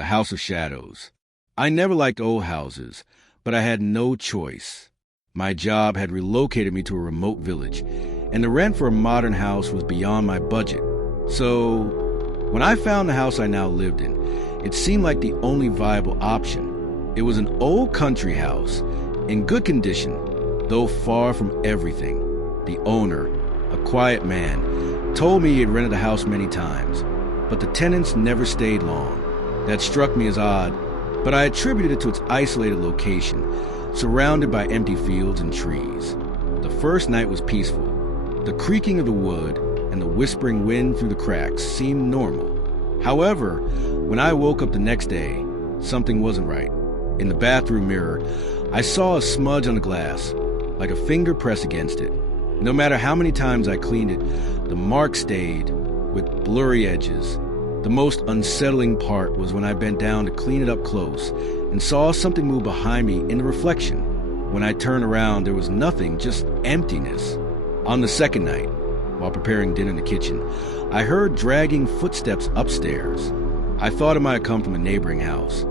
The House of Shadows. I never liked old houses, but I had no choice. My job had relocated me to a remote village, and the rent for a modern house was beyond my budget. So, when I found the house I now lived in, it seemed like the only viable option. It was an old country house, in good condition, though far from everything. The owner, a quiet man, told me he had rented the house many times, but the tenants never stayed long. That struck me as odd, but I attributed it to its isolated location, surrounded by empty fields and trees. The first night was peaceful. The creaking of the wood and the whispering wind through the cracks seemed normal. However, when I woke up the next day, something wasn't right. In the bathroom mirror, I saw a smudge on the glass, like a finger pressed against it. No matter how many times I cleaned it, the mark stayed, with blurry edges. The most unsettling part was when I bent down to clean it up close and saw something move behind me in the reflection. When I turned around, there was nothing, just emptiness. On the second night, while preparing dinner in the kitchen, I heard dragging footsteps upstairs. I thought it might have come from a neighboring house,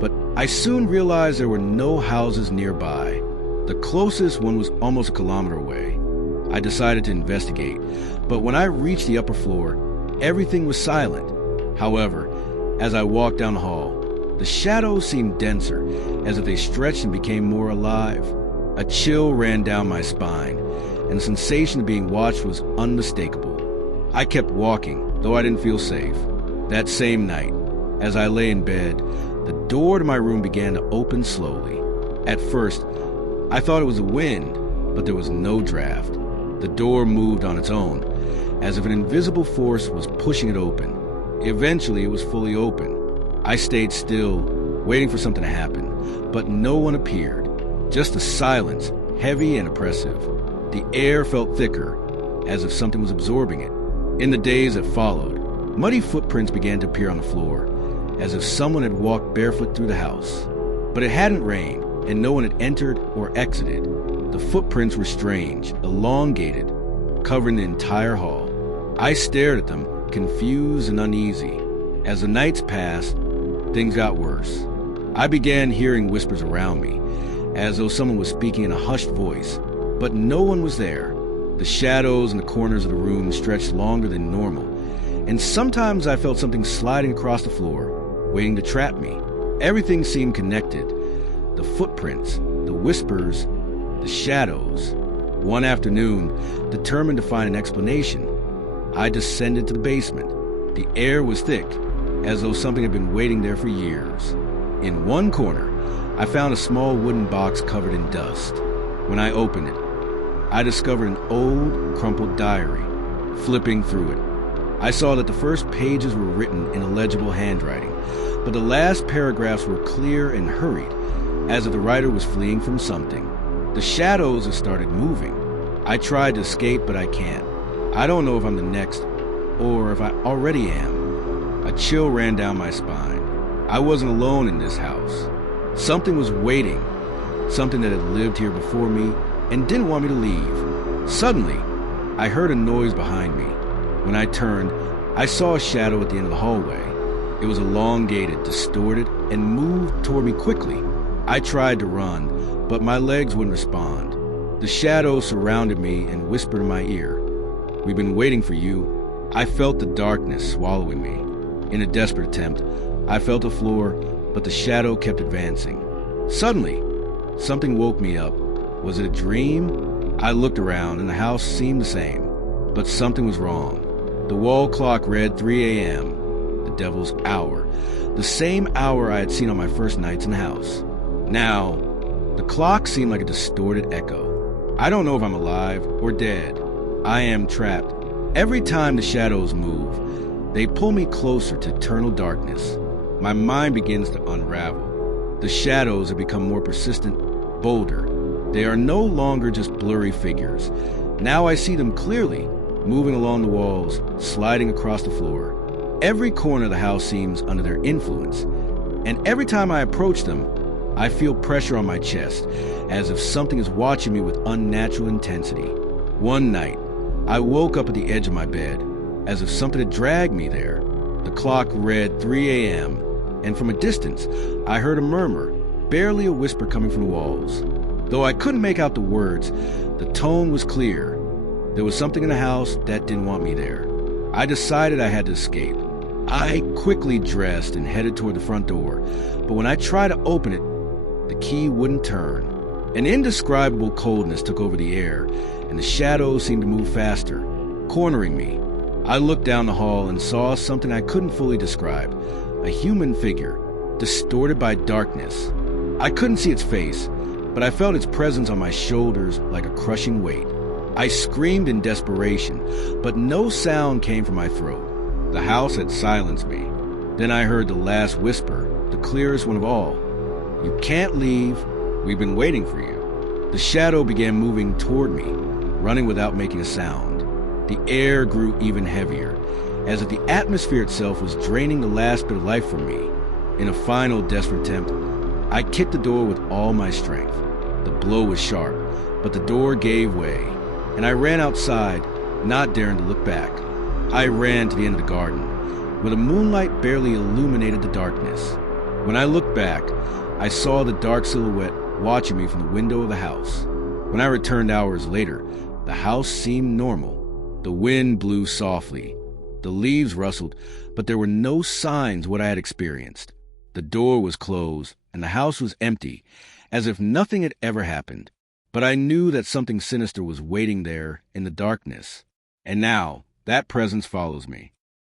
but I soon realized there were no houses nearby. The closest one was almost a kilometer away. I decided to investigate, but when I reached the upper floor, everything was silent. However, as I walked down the hall, the shadows seemed denser, as if they stretched and became more alive. A chill ran down my spine, and the sensation of being watched was unmistakable. I kept walking, though I didn't feel safe. That same night, as I lay in bed, the door to my room began to open slowly. At first, I thought it was the wind, but there was no draft. The door moved on its own, as if an invisible force was pushing it open. Eventually, it was fully open. I stayed still, waiting for something to happen, but no one appeared. Just a silence, heavy and oppressive. The air felt thicker, as if something was absorbing it. In the days that followed, muddy footprints began to appear on the floor, as if someone had walked barefoot through the house. But it hadn't rained, and no one had entered or exited. The footprints were strange, elongated, covering the entire hall. I stared at them, confused and uneasy. As the nights passed, things got worse. I began hearing whispers around me, as though someone was speaking in a hushed voice, but no one was there. The shadows in the corners of the room stretched longer than normal, and sometimes I felt something sliding across the floor, waiting to trap me. Everything seemed connected. The footprints, the whispers, the shadows. One afternoon, determined to find an explanation, I descended to the basement. The air was thick, as though something had been waiting there for years. In one corner, I found a small wooden box covered in dust. When I opened it, I discovered an old, crumpled diary. Flipping through it, I saw that the first pages were written in illegible handwriting, but the last paragraphs were clear and hurried, as if the writer was fleeing from something. The shadows had started moving. I tried to escape, but I can't. I don't know if I'm the next, or if I already am. A chill ran down my spine. I wasn't alone in this house. Something was waiting, something that had lived here before me and didn't want me to leave. Suddenly, I heard a noise behind me. When I turned, I saw a shadow at the end of the hallway. It was elongated, distorted, and moved toward me quickly. I tried to run, but my legs wouldn't respond. The shadow surrounded me and whispered in my ear, "We've been waiting for you." I felt the darkness swallowing me. In a desperate attempt, I felt the floor, but the shadow kept advancing. Suddenly, something woke me up. Was it a dream? I looked around, and the house seemed the same, but something was wrong. The wall clock read 3 a.m., the devil's hour, the same hour I had seen on my first nights in the house. Now, the clock seemed like a distorted echo. I don't know if I'm alive or dead. I am trapped. Every time the shadows move, they pull me closer to eternal darkness. My mind begins to unravel. The shadows have become more persistent, bolder. They are no longer just blurry figures. Now I see them clearly, moving along the walls, sliding across the floor. Every corner of the house seems under their influence, and every time I approach them, I feel pressure on my chest, as if something is watching me with unnatural intensity. One night, I woke up at the edge of my bed, as if something had dragged me there. The clock read 3 a.m., and from a distance, I heard a murmur, barely a whisper coming from the walls. Though I couldn't make out the words, the tone was clear. There was something in the house that didn't want me there. I decided I had to escape. I quickly dressed and headed toward the front door, but when I tried to open it, the key wouldn't turn. An indescribable coldness took over the air, and the shadows seemed to move faster, cornering me. I looked down the hall and saw something I couldn't fully describe, a human figure, distorted by darkness. I couldn't see its face, but I felt its presence on my shoulders like a crushing weight. I screamed in desperation, but no sound came from my throat. The house had silenced me. Then I heard the last whisper, the clearest one of all. "You can't leave. We've been waiting for you." The shadow began moving toward me, running without making a sound. The air grew even heavier, as if the atmosphere itself was draining the last bit of life from me. In a final desperate attempt, I kicked the door with all my strength. The blow was sharp, but the door gave way, and I ran outside, not daring to look back. I ran to the end of the garden, where the moonlight barely illuminated the darkness. When I looked back, I saw the dark silhouette watching me from the window of the house. When I returned hours later, the house seemed normal. The wind blew softly. The leaves rustled, but there were no signs of what I had experienced. The door was closed, and the house was empty, as if nothing had ever happened. But I knew that something sinister was waiting there in the darkness. And now, that presence follows me.